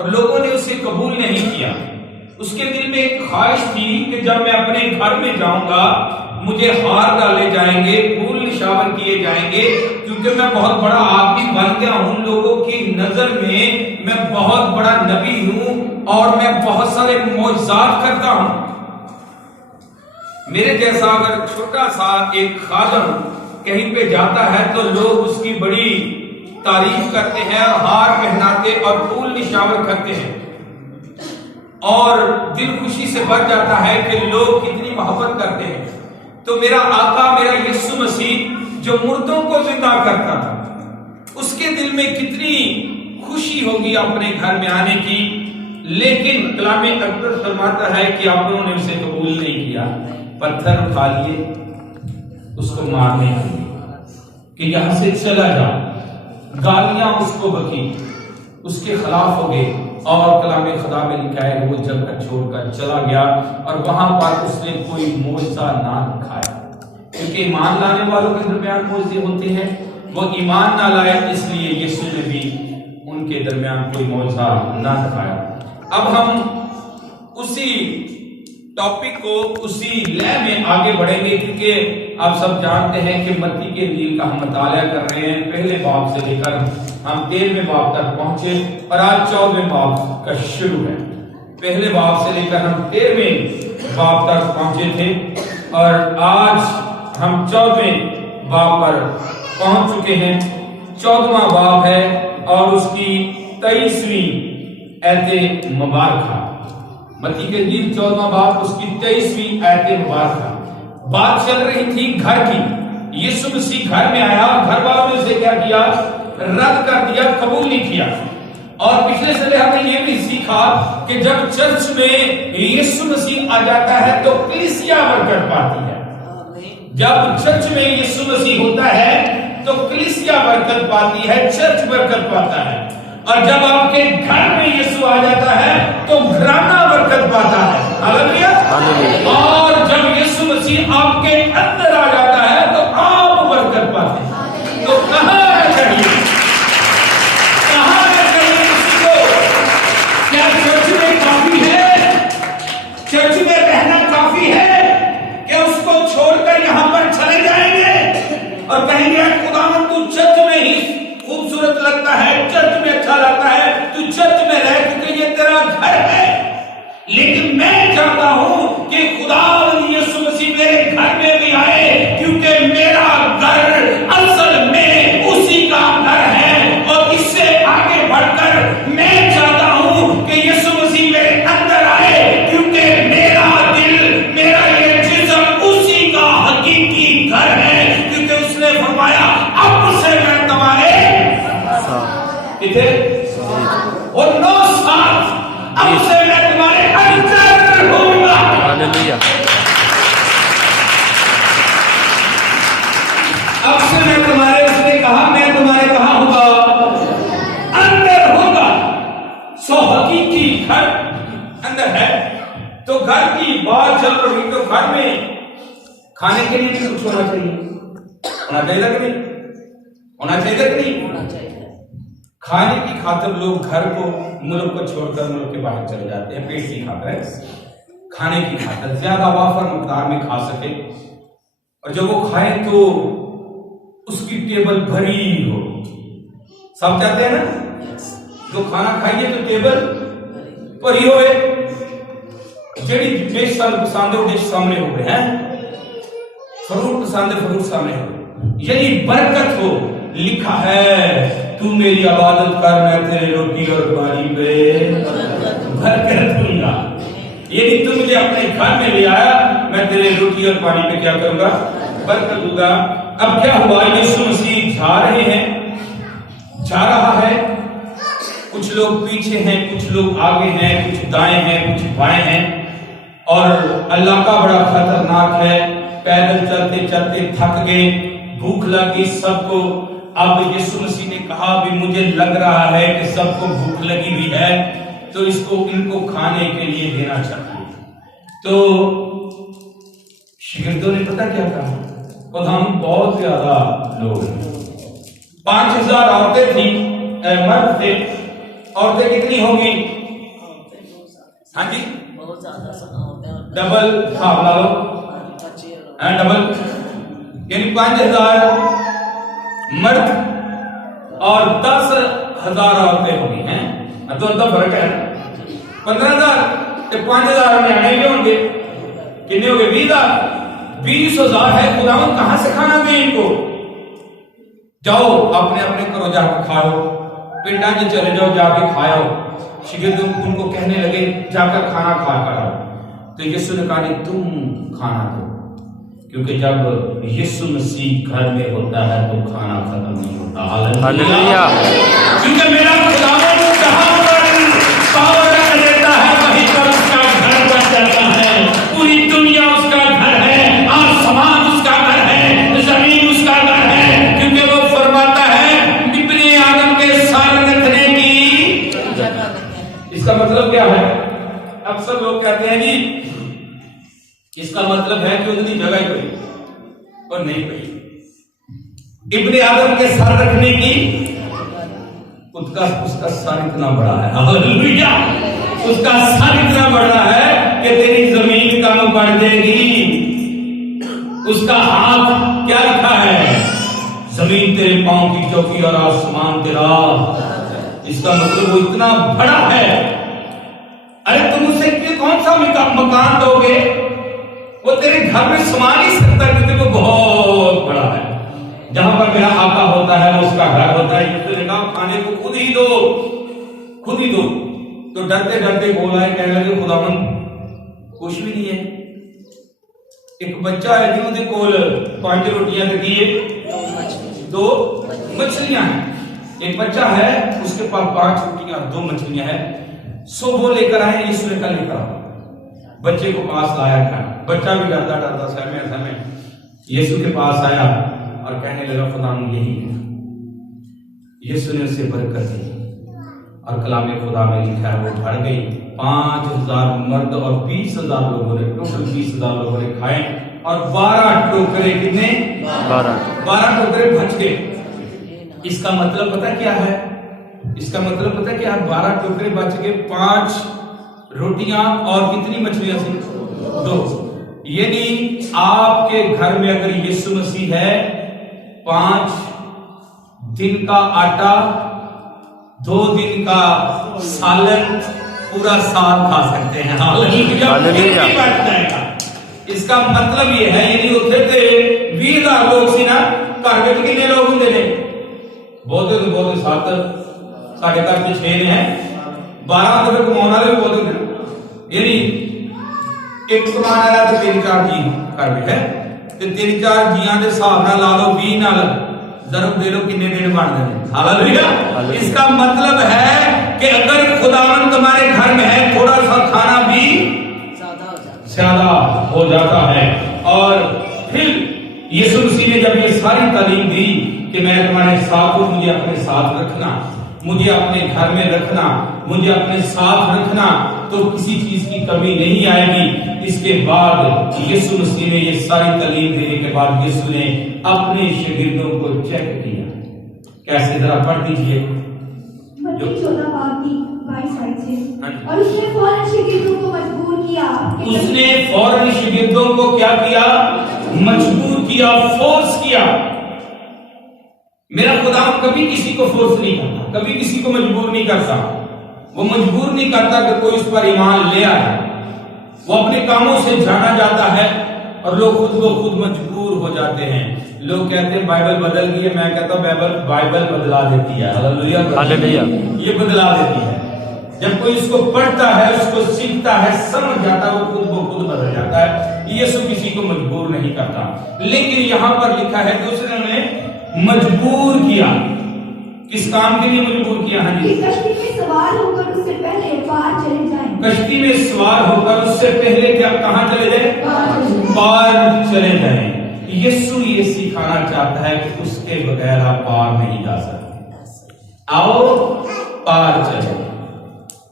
और लोगों ने उसे कबूल नहीं किया। उसके दिल में एक ख्वाहिश थी कि जब मैं अपने घर में जाऊंगा मुझे हार डाले जाएंगे, फूल निशावर किए जाएंगे, क्योंकि मैं बहुत बड़ा आदमी बन गया हूं। लोगों की नजर में मैं बहुत बड़ा नबी हूं और मैं बहुत सारे मौजज़ात करता हूं। मेरे जैसा अगर छोटा सा एक खादम कहीं पे जाता है तो लोग उसकी बड़ी तारीफ करते हैं और हार पहनाते और फूल निशावर करते हैं और दिल खुशी से भर जाता है कि लोग कितनी मोहब्बत करते हैं। तो मेरा आका, मेरा यीशु मसीह जो मुर्दों को जिंदा करता था, उसके दिल में कितनी खुशी होगी अपने घर में आने की। लेकिन कलाम अकबर फरमाता है कि आप लोगों ने उसे कबूल नहीं किया, पत्थर उठा लिए उसको मारने के लिए कि यहां से चला जा। गालियां उसको बकी, उसके खिलाफ हो गए और कलाम खुदा में लिखा है वो जगह छोड़कर चला गया और वहां पर उसने कोई मौजज़ा ना दिखाया, क्योंकि ईमान लाने वालों के दरमियान मौजज़े होते हैं। वो ईमान ना लाए, इसलिए यीशु ने भी उनके दरमियान कोई मौजज़ा ना दिखाया। अब हम उसी टॉपिक को उसी लय में आगे बढ़ेंगे, क्योंकि आप सब जानते हैं कि मत्ती के इंजील का हम मुताला कर रहे हैं। पहले बाब से लेकर हम 13वें बाब तक पहुंचे और आज 14वें बाब का शुरू है। पहले बाब से लेकर हम 13वें बाब तक पहुंचे थे और आज हम 14वें बाब पर पहुंच चुके हैं। 14वां बाब है और उसकी 23वीं आयत मुबारक। मत्ती के इंजील 14वां बाब उसकी 23वीं आयत मुबारक। बात चल रही थी घर की। यीशु मसीह घर में आया, घर वालों ने उसे क्या किया? रद्द कर दिया, कबूल नहीं किया। और पिछले साल हमने ये भी सीखा कि जब चर्च में यीशु मसीह आ जाता है तो कलीसिया बरकत पाती है। जब चर्च में यीशु मसीह होता है तो कलीसिया बरकत पाती है, चर्च बरकत पाता है। और जब आपके घर में यीशु आ जाता है तो घराना बरकत पाता है। हालेलुया। और जब यीशु मसीह आपके अंदर आ जाता है तो आप बरकत पाते हैं। तो कहां चाहिए, कहां चाहिए किसी को? क्या चर्च में काफी है? चर्च में रहना काफी है कि उसको छोड़कर यहां पर चले जाएंगे और कहेंगे खुदावंद तू चर्च में ही खूबसूरत लगता है, चर्च में अच्छा लगता है, तू चर्च में रह क्योंकि ये तेरा घर है। लेकिन मैं चाहता हूं कि खुदावंद यीशु मसीह मेरे घर में भी आए, क्योंकि मेरा घर असल में उसी का घर है। और इससे आगे बढ़कर मैं चाहता हूं कि यीशु मसीह मेरे अंदर आए, क्योंकि मेरा दिल, मेरा ये जिस्म उसी का हकीकी घर है। क्योंकि उसने फरमाया अब से मैं तुम्हारे और 9 साल अब से मैं तुम्हारे अंदर होऊंगा। हालेलुया। अब से मैं तुम्हारे, उसने कहा मैं तुम्हारे कहा होगा अंदर होगा। सो हकीकी घर अंदर है। तो घर की बात चल रही तो घर में खाने के लिए भी कुछ होना चाहिए। होना चाहिए कि नहीं? होना चाहिए कि नहीं? होना चाहिए। खाने की खातिर लोग घर को, मुल्क को छोड़कर मुल्क के बाहर चले जाते हैं, पेट की खातिर, खाने की खातिर ज्यादा वाफर मकदार में खा सके। और जब वो खाए तो उसकी टेबल भरी हो। सब चाहते हैं ना, जो खाना खाइए तो टेबल भरी हो, जेडी डिश पसंद हो डिश सामने हो गए हैं, फ्रूट पसंद है फ्रूट सामने हो, यही बरकत हो। लिखा है तू मेरी इबादत कर, मैं तेरे रोटी और पानी पे बरकत दूंगा। यदि तू मुझे अपने घर में ले आया, मैं तेरे रोटी और पानी पे क्या करूंगा? बरकत दूंगा। अब क्या हुआ? यीशु मसीह जा रहे हैं, जा रहा है। कुछ लोग पीछे हैं, कुछ लोग आगे हैं, कुछ दाएं हैं, कुछ बाएं हैं। और अल्लाह का बड़ा खतरनाक है। पैदल चलते चलते थक गए, भूख लगी सबको। अब यीशु मसीह ने कहा भी मुझे लग रहा है कि सबको भूख लगी हुई है, तो इसको इनको खाने के लिए देना चाहिए। तो शिगिर्दों ने पता क्या कहा? और हम बहुत ज्यादा लोग, 5000 औरतें थी, मर्द थे, औरतें कितनी होंगी? हाँ जी, डबल हिसाब ला लो, डबल, यानी 5000 मर्द और 10,000 औरतें होंगी हैं। तो फर्क है 15,000 तो 5,000 न्याणे भी होंगे, कितने हो गए? 20,000। 20,000 है। खुदावन कहां से खाना दे इनको? जाओ अपने अपने घरों जाकर खाओ, पिंडा में चले जाओ, जाके खाओ। शिगिर्द उनको कहने लगे जाकर खाना खा कर आओ। तो यीशु ने कहा तुम खाना दो, क्योंकि जब यीशु मसीह घर में होता है तो खाना खत्म नहीं होता। हालेलुया। क्योंकि मेरा खुदावन जहां पर पावर रख देता है वहीं पर उसका घर बन जाता है। पूरी दुनिया उसका घर है, आसमान उसका घर है, जमीन उसका घर है, क्योंकि वो फरमाता है इब्ने आदम के साथ रखने की। इसका मतलब क्या है? अक्सर लोग कहते हैं जी इसका मतलब है कि उतनी जगह ही पड़ी और नहीं पड़ी। इब्ने आदम के सर रखने की उसका सर इतना बड़ा है। हालेलुया। उसका सर इतना बड़ा है कि तेरी जमीन कम पड़ जाएगी। उसका हाथ क्या लिखा है? जमीन तेरे पांव की चौकी और आसमान तेरा। इसका मतलब वो इतना बड़ा है। अरे तुम उसे कौन सा मकान दोगे? वो तेरे घर में समा नहीं सकता, क्योंकि वो बहुत बड़ा है। जहां पर मेरा आका होता है वो उसका घर होता है। यीशु ने कहा खाने को खुद ही दो, खुद ही दो। तो डरते डरते बोला है, कहने लगे खुदावन कुछ भी नहीं है। एक बच्चा है जी, उसके कोल 5 रोटियां रखी है, 2 मछलियां हैं। एक बच्चा है उसके पास 5 रोटियां 2 मछलियां हैं। सो वो लेकर आए, यीशु ने कहा लेकर आओ। बच्चे को पास लाया था। बच्चा भी डरता डरता सहमे यीशु के पास आया और कहने लगा खुदावन यही है। यीशु ने उसे बरकत दी और कलाम खुदा में लिखा है वो भर गई। 5,000 मर्द और 20,000 लोगों ने, टोटल 20,000 लोगों ने खाए और 12 टोकरे कितने? 12 टोकरे बच गए। इसका मतलब पता क्या है? इसका मतलब पता क्या है? 12 टोकरे बच गए, 5 रोटियां और कितनी मछलियां थी? 2। यानी आपके घर में अगर यीशु मसीह है, 5 दिन का आटा, 2 दिन का सालन, पूरा साल खा सकते हैं। हालेलुया। इसका मतलब ये है, यानी उठे थे 20,000 लोग सी ना, घर में कितने लोग होंगे ने? बहुत 7, साढ़े घर में 6 ने हैं, 12 तो फिर कमाने वाले भी बहुत होंगे। यानी एक कमाने वाला तो 3-4 जी घर में है, तो 3-4 जियां के हिसाब ना ला लो, 20 नाल जरब दे लो, कितने दिन बन गए? हालेलुया। इसका मतलब है कि अगर खुदावन तुम्हारे घर में है, थोड़ा सा खाना भी ज्यादा हो जाता है। और फिर यीशु मसीह ने जब ये सारी तालीम दी कि मैं तुम्हारे साथ हूं, मुझे अपने साथ रखना, मुझे अपने घर में रखना, मुझे अपने साथ रखना, तो किसी चीज की कमी नहीं आएगी। इसके बाद यीशु मसीह ने ये सारी तालीम देने के बाद यीशु ने अपने शागिर्दों को चेक किया। कैसे? जरा पढ़ दीजिए। और उसने फौरन शागिर्दों को मजबूर किया। उसने फौरन शागिर्दों को क्या किया? मजबूर किया, फोर्स किया। मेरा खुदा कभी किसी को फोर्स नहीं करता, कभी किसी को मजबूर नहीं करता। वो मजबूर नहीं करता कि कोई उस पर ईमान ले आए। वो अपने कामों से जाना जाता है और लोग खुद ब खुद मजबूर हो जाते हैं। लोग कहते हैं बाइबल बदल गई है, मैं कहता हूं बाइबल बदला देती है। Hallelujah, hallelujah. ये बदला देती है। जब कोई इसको पढ़ता है, उसको सीखता है, समझ जाता है, वो खुद ब खुद बदल जाता है। यीशु किसी को मजबूर नहीं करता। लेकिन यहां पर लिखा है दूसरे ने मजबूर किया। किस काम के लिए मजबूर किया? हाँ जी, कश्ती में सवार होकर उससे पहले पार चले जाएं। कश्ती में सवार होकर उससे पहले क्या कहां चले जाए? पार चले जाएं। यीशु ये सिखाना चाहता है कि उसके बगैर आप पार नहीं जा सकते। आओ पार चले।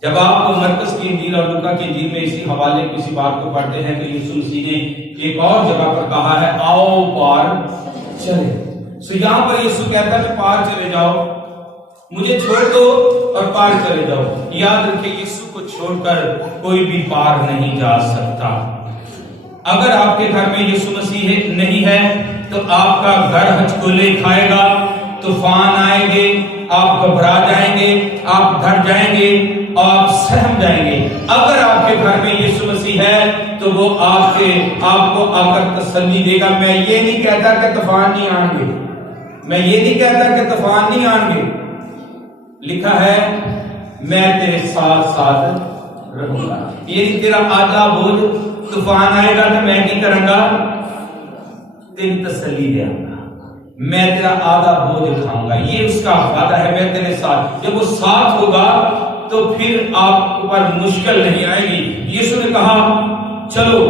जब आप मरकस की इंजील और लूका की इंजील में इसी हवाले की इसी बात को पढ़ते हैं तो यीशु मसीह ने एक और जगह पर कहा है आओ पार चले। सो यहां पर यीशु कहता है पार चले जाओ। मुझे छोड़ दो और पार चले जाओ। याद रखिए, यीशु को छोड़कर कोई भी पार नहीं जा सकता। अगर आपके घर में यीशु मसीह नहीं है तो आपका घर हचकोले खाएगा, तूफान आएंगे, आप घबरा जाएंगे, आप डर जाएंगे, आप सहम जाएंगे। अगर आपके घर में यीशु मसीह है तो वो आपको आकर तसल्ली देगा। मैं ये नहीं कहता कि तूफान नहीं आएंगे, मैं ये नहीं कहता कि तूफान नहीं आएंगे। लिखा है मैं तेरे साथ साथ रहूंगा। ये तेरा आधा बोझ तूफान आएगा तो मैं नहीं करूंगा, तेरी तसल्ली देगा, मैं तेरा आधा बोझ उठाऊंगा। ये उसका वादा है, मैं तेरे साथ। जब वो साथ होगा तो फिर आप ऊपर मुश्किल नहीं आएगी। यीशु ने कहा चलो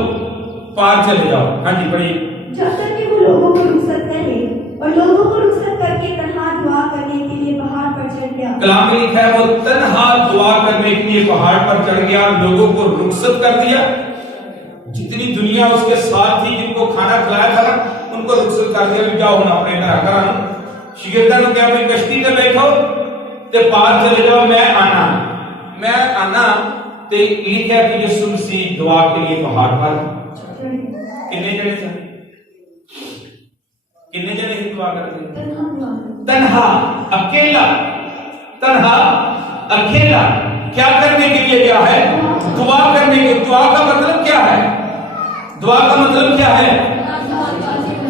पार चले जाओ। हाँ जी पढ़िए। जब तक कि वो लोगों को रुखसत करे, और लोगों को रुखसत करके तन्हा दुआ करने के लिए पहाड़ पर चढ़ गया। कलाम में लिखा है वो तन्हा दुआ करने के लिए पहाड़ पर चढ़ गया, लोगों को रुखसत कर दिया। जितनी दुनिया उसके साथ थी, जिनको खाना खिलाया था ना, उनको रुखसत कर दिया, भी जाओ ना अपने घर करा। शिगिर्दा ने क्या भी कश्ती पे बैठो ते पार चले जाओ, मैं आना। तो लिखा है कि यीशु मसीह दुआ के लिए पहाड़ पर कितने जने थे? कितने जने ही दुआ करते? तन्हा, अकेला, तन्हा अकेला। क्या करने के लिए गया है? दुआ करने के। दुआ का मतलब क्या है? दुआ का मतलब क्या है?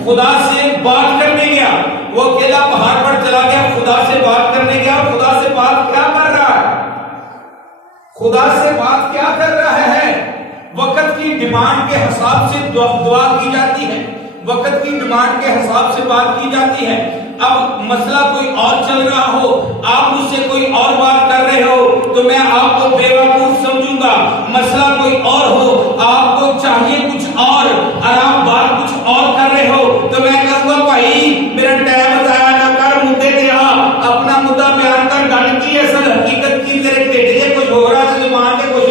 खुदा से बात करने गया। वो अकेला पहाड़ पर चला गया, खुदा से बात करने गया। खुदा से बात क्या कर रहा है? खुदा से बात क्या कर रहा है? वक्त की डिमांड के हिसाब से दुआ की जाती है, वक्त की डिमांड के हिसाब से बात की जाती है। अब मसला कोई और चल रहा हो, आप मुझसे कोई और बात कर रहे हो तो मैं आपको बेवकूफ समझूंगा। मसला कोई और हो, आपको चाहिए कुछ और आप बात कुछ और कर रहे हो तो मैं कहूंगा भाई मेरा टाइम जाया ना कर, मुद्दे पे आ, अपना मुद्दा बयान कर। गल की असल हकीकत की, तेरे टेढ़े कुछ हो रहा है, दिमाग में कुछ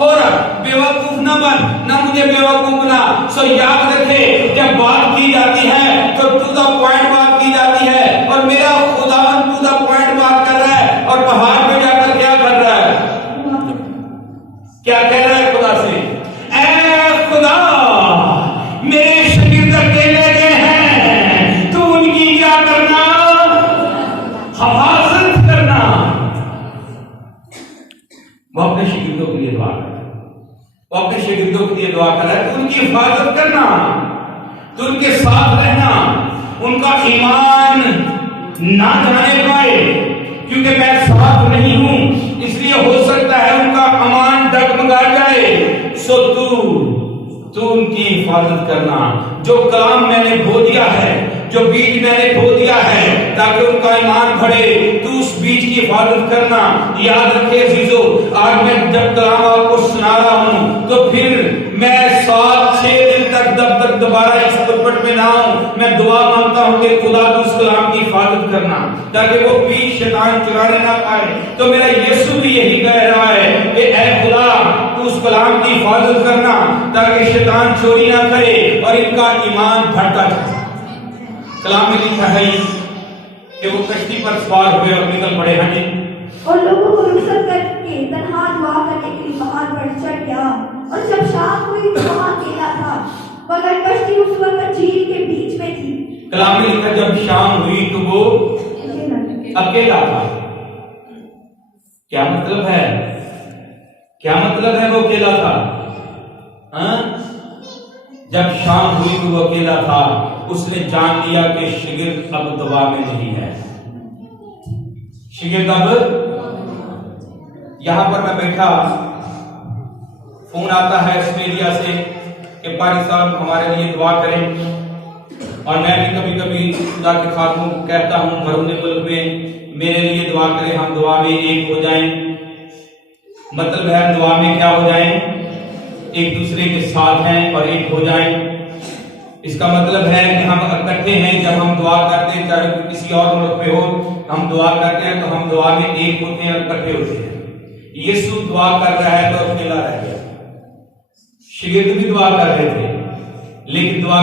हो रहा। बेवकूफ ना बन, ना मुझे बेवकूफ बना। सो याद रखे, जब बात की जाती है तो टू द पॉइंट बात की जाती है। और मेरा खुदावन टू द पॉइंट बात कर रहा है और पहाड़ पे जाकर क्या कर रहा है? क्या कह रहा है खुदा से? ऐ खुदा, मेरे शागिर्द अकेले गए हैं, तू उनकी क्या करना? हिफाजत करना। वो अपने शागिर्दों के लिए दुआ कर रहा है, वो अपने शागिर्दों के लिए दुआ कर रहा है, तो उनकी हिफाजत करना, तो उनके साथ रहना, उनका ईमान ना जाने पाए, क्योंकि मैं साथ नहीं हूं इसलिए हो सकता है उनका ईमान डगमगा जाए। सो तू उनकी हिफाजत करना। जो कलाम मैंने बो दिया है, जो बीज मैंने बो दिया है, ताकि उनका ईमान बढ़े, तू उस बीज की हिफाजत करना। याद रखे अजीजों, आज मैं जब कलाम आपको सुना रहा हूं तो फिर मैं 7-6 दिन तक जब तक दोबारा इस पुलपट में ना आऊं, मैं दुआ मांगता हूं कि खुदा तू उस कलाम की हिफाजत करना, ताकि वो बीज शैतान चुराने ना पाए। तो मेरा यीशु भी यही कह रहा है कि ऐ खुदा तू उस कलाम की हिफाजत करना, ताकि शैतान चोरी ना करे और इनका ईमान बढ़ता जाए। कलाम में लिखा है कि वो कश्ती पर सवार हुए और निकल पड़े। हाँ जी। और लोगों को रुखसत करके तन्हा दुआ करने के लिए पहाड़ पर चढ़ गया। और जब शाम हुई तो वहां अकेला था, मगर कश्ती उस वक्त झील के बीच में थी। कलाम में लिखा जब शाम हुई तो वो अकेला था। क्या मतलब है? क्या मतलब है वो अकेला था? हाँ? जब शाम हुई तो वो अकेला था। उसने जान लिया कि शिगिर्द अब दुआ में नहीं है। शिगिर्द अब, यहां पर मैं बैठा, फोन आता है ऑस्ट्रेलिया से कि पारी साहब हमारे लिए दुआ करें। और मैं भी कभी कभी खुदा के खातों कहता हूं घरों मुल्क में मेरे लिए दुआ करें, हम दुआ में एक हो जाएं। मतलब है दुआ में क्या हो जाएं? एक दूसरे के साथ हैं और एक हो जाएं। इसका मतलब है कि हम इकट्ठे हैं। जब हम दुआ करते हैं, चाहे किसी और मुल्क में हो, हम दुआ करते हैं तो हम दुआ में एक होते हैं और इकट्ठे होते हैं। यीशु दुआ कर रहा है तो अकेला रह गया। शिगिर्द भी दुआ कर रहे थे, लेकिन दुआ